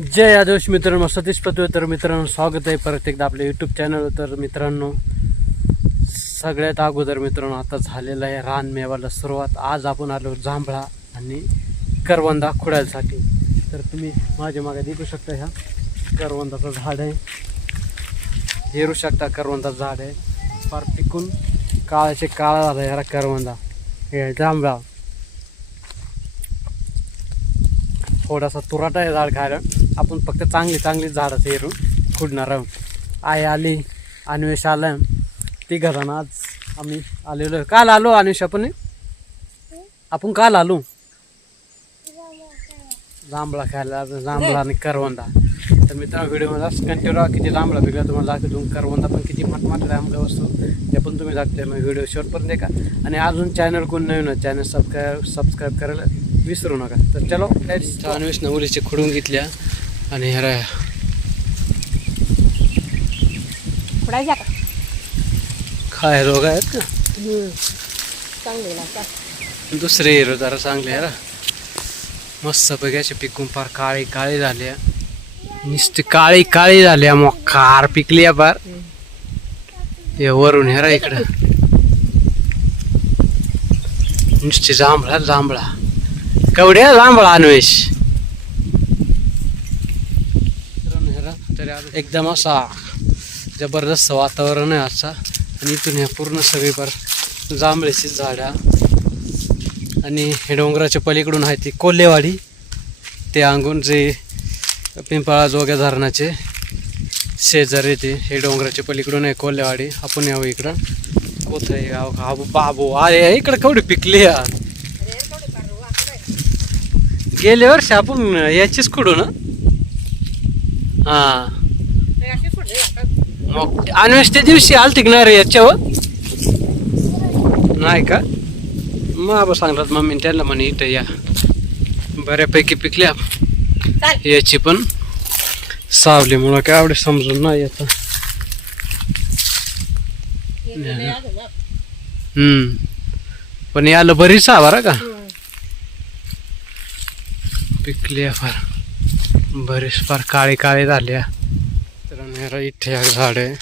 जय आदोश मित्रांनो, सतीश पत्वे. तर मित्रांनो, स्वागत आहे परत एकदा आपल्या यूट्यूब चॅनल. तर मित्रांनो, सगळ्यात अगोदर मित्रांनो, आता झालेलं आहे रानमेव्याला सुरुवात. आज आपण आलो जांभळा आणि करवंदा खुडायसाठी. तर तुम्ही माझ्या मागे दिसू शकता, ह्या करवंदाचं झाड आहे. हेरू शकता, करवंदाचं झाड आहे. फार पिकून काळाचे काळा झाला ह्याला करवंदा. हे जांभळा थोडासा तुराटा आहे झाड खायला. आपण फक्त चांगली झाडाचं हेरून खुडणार आहोत. आई आली, अन्वेष आलं, तिघं जण आज आम्ही आलेलो. काल आलो अन्वेष, आपण काल आलो जांभळा खायला. जांभळा आणि करवंदा. तर मित्रांनो, व्हिडिओमध्ये कंटिन्यू राहा. किती जांभळा पिकला तुम्हाला दाखवतो, करवंदा पण किती मोठमोठ्या आंबल्या वस्तू ते पण तुम्ही दाखवते. मग व्हिडिओ शेवटपर्यंत देखा. आणि अजून चॅनल कोण नवीन, चॅनल सबस्क्राईब करायला विसरू नका. तर चलो, अन्वेष नवलीचे खुडून घेतल्या आणि ह्या काय रोग आहेत का चांगले दुसरे हिरो जरा चांगले ह्याला मस्त पैकी पिकून फार काळी झाल्या, नुसती काळी झाल्या. मग कार पिकली फार. हे वरून ह्याला इकडं नुसती जांभळा कवड्या जांभळा अन्वेष. तरी एकदम असा जबरदस्त वातावरण आहे आजचा. आणि इथून ह्या पूर्ण सगळी पर जांभळीची झाडा. आणि हे डोंगराच्या पलीकडून आहे ती कोल्हेवाडी. ते अंगून जे पिंपळा जोग्या धरणाचे शेजारी ते हे डोंगराच्या पलीकडून आहे कोल्हेवाडी. आपण यावं इकडं. कोथळे गाव बाबू अरे इकडं कवडी पिकली यार. गेल्या वर्षी आपण याचीच खुडू ना. हा मग अन्वेष त्या दिवशी आलती ना रे याच्यावर, नाही का? मग आबा सांगतात मम्मी त्यांना म्हणे इथं या. बऱ्यापैकी पिकल्या याची, पण सावलीमुळं काय आवडे समजून नाही येत. पण याला बरीच बरं का पिकल्या फार बरेच फार काळे झाल्या. तर इथे एक झाड आहे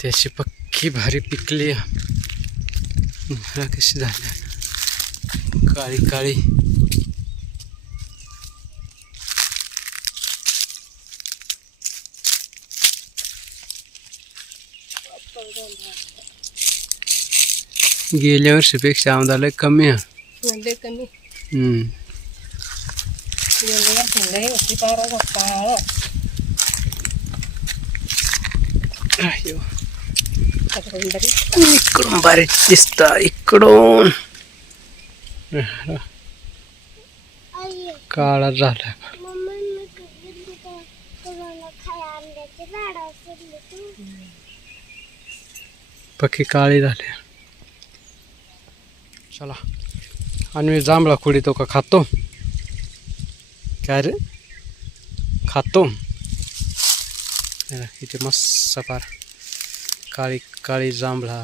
त्याची पक्की भारी पिकली. कशी झाल्या काळी. गेल्या वर्षीपेक्षा आम्हाला कमी आहे. इकडून बरेच दिसत, इकडून काळा झाला. पक्की काळी झाली. चला, आणि जांभळा खुडीतो का खातो? काय रे खातो? इथे मस्त फार काळी जांभळा.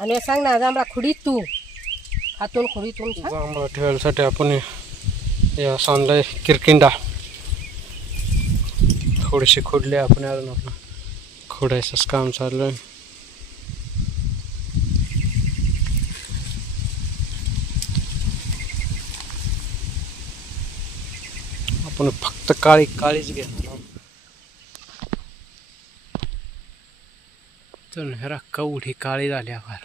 आणि सांग ना, जांभळा खुडीत तू हातून खुडीतून जांभळा ठेवायसाठी आपण या सांडलंय किरकिंडा. थोडीशी खुडले आपण, अजून आपलं खोडायचंच काम चालू आहे. आपण फक्त काळीच घेणार. तर ह्याला कवडी काळी झाली फार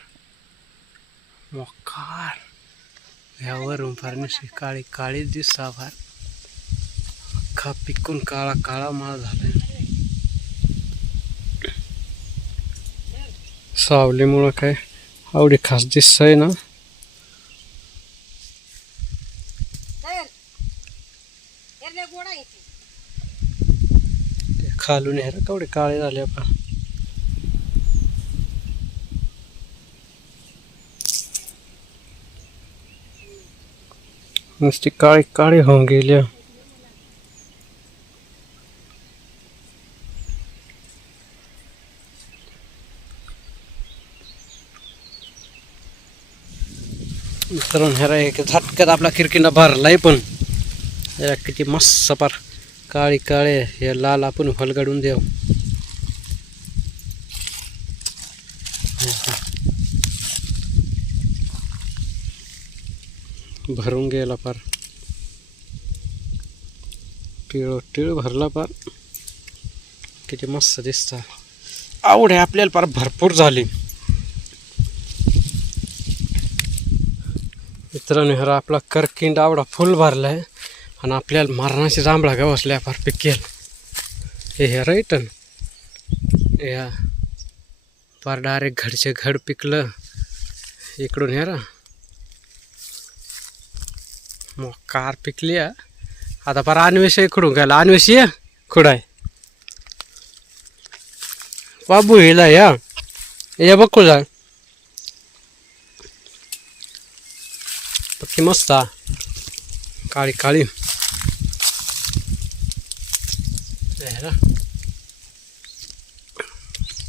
मोकार. ह्यावरून फार नशी काळीच दिसता फार. अख्खा पिकून काळा माळ झालाय. सावलीमुळं काय आवडी खास दिसतंय ना. खालून ह्याला कवडी काळे झाले आपण. नुसती काळी होऊन गेली. मित्रांनो ह्याला एक झटक्यात आपला किरकिंडा भरलाय पण याला किती मस्त पार काळी काळे हे लाल आपण हलगडून देऊ. भरून गेला पार टिळ टिळ भरला पार किती मस्त दिसता. आवड आहे आपल्याला पार भरपूर झाली. मित्रांनो ह्याला आपला करकिंड आवडा फुल भरला आहे आणि आपल्याला मरणाची जांभळा गाव असल्या फार पिकेल हे राईटन या फार डायरेक्ट घडचे घड पिकलं इकडून ह्यारा मग कार पिकली आता फार अन्वेष इकडून गेला. अन्वेष ये खुडाय बाबू हिला या बघ कुठं पक्की मस्त काळी काळी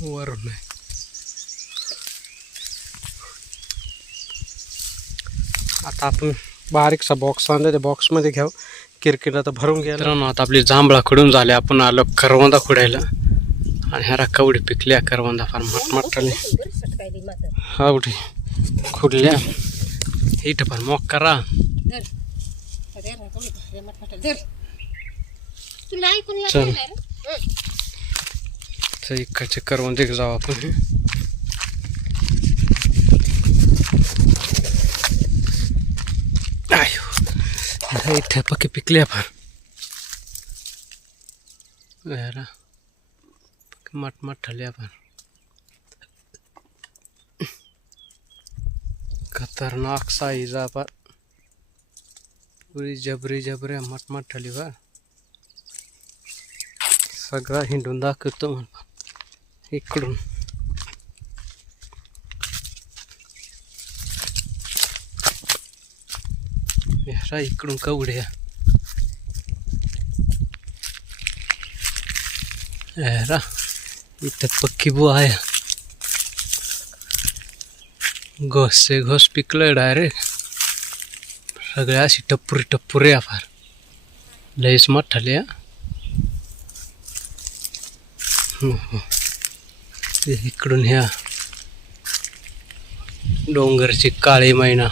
वरून आहे. आता आपण बारीकसा बॉक्स आणला त्या बॉक्समध्ये घ्याव किरकिरा तर भरून घ्यायला. आता आपली जांभळा खुडून झाले. आपण आलो करवंदा खुडायला आणि ह्या कवडी पिकल्या करवंदा फार मोठमोठाले हा उठी खुडल्या इथं पण मोक करा. चल इकडचे करवंदे जाऊ आपण. इथे पक्की पिकल्या फार मटमट फार खतरनाक साईजा फार पुरी जबरी जबरी मटमट ठली फार सगळा हिंडून दाखवतो म्हणा इकडून. ह्या इकडून कवड्या ह्या इथं पक्की बुवा आहे. घोसचे घोस पिकलं डायरेक्ट सगळ्या अशी टप्पुरी टप्पुरे फार लईच मोठाले. इकडून ह्या डोंगरची काळी मैना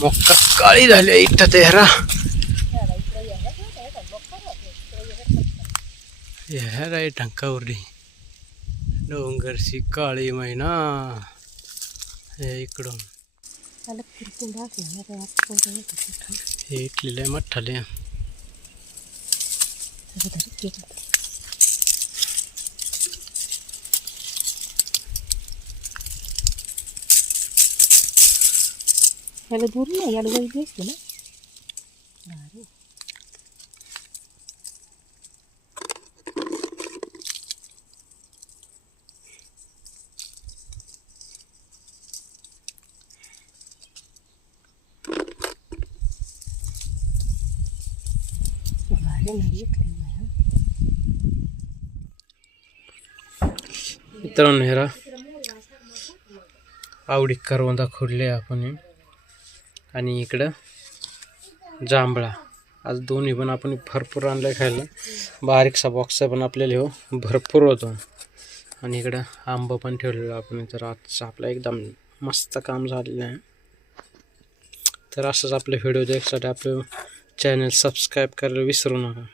मोक्का काळी झाली इथं तेरा ह्या टंकावरली डोंगरची काळी मैना इकडून हे इटलेलं मठ्ठाले. याला दूर नाही याला वैद्य असते ना. मित्रांनो ह्या आवडी करवंदा खोडले आपण आणि इकडं जांभळा आज दोन्ही पण आपण भरपूर आणलं खायला. बारीकसा बॉक्स पण आपल्याला हो भरपूर होतो आणि इकडं आंबा पण ठेवलेलं आपण. तर आजचं आपलं एकदम मस्त काम झालेलं आहे. तर असंच आपले व्हिडिओ देखण्यासाठी आपलं चॅनल सबस्क्राईब करायला विसरू नका.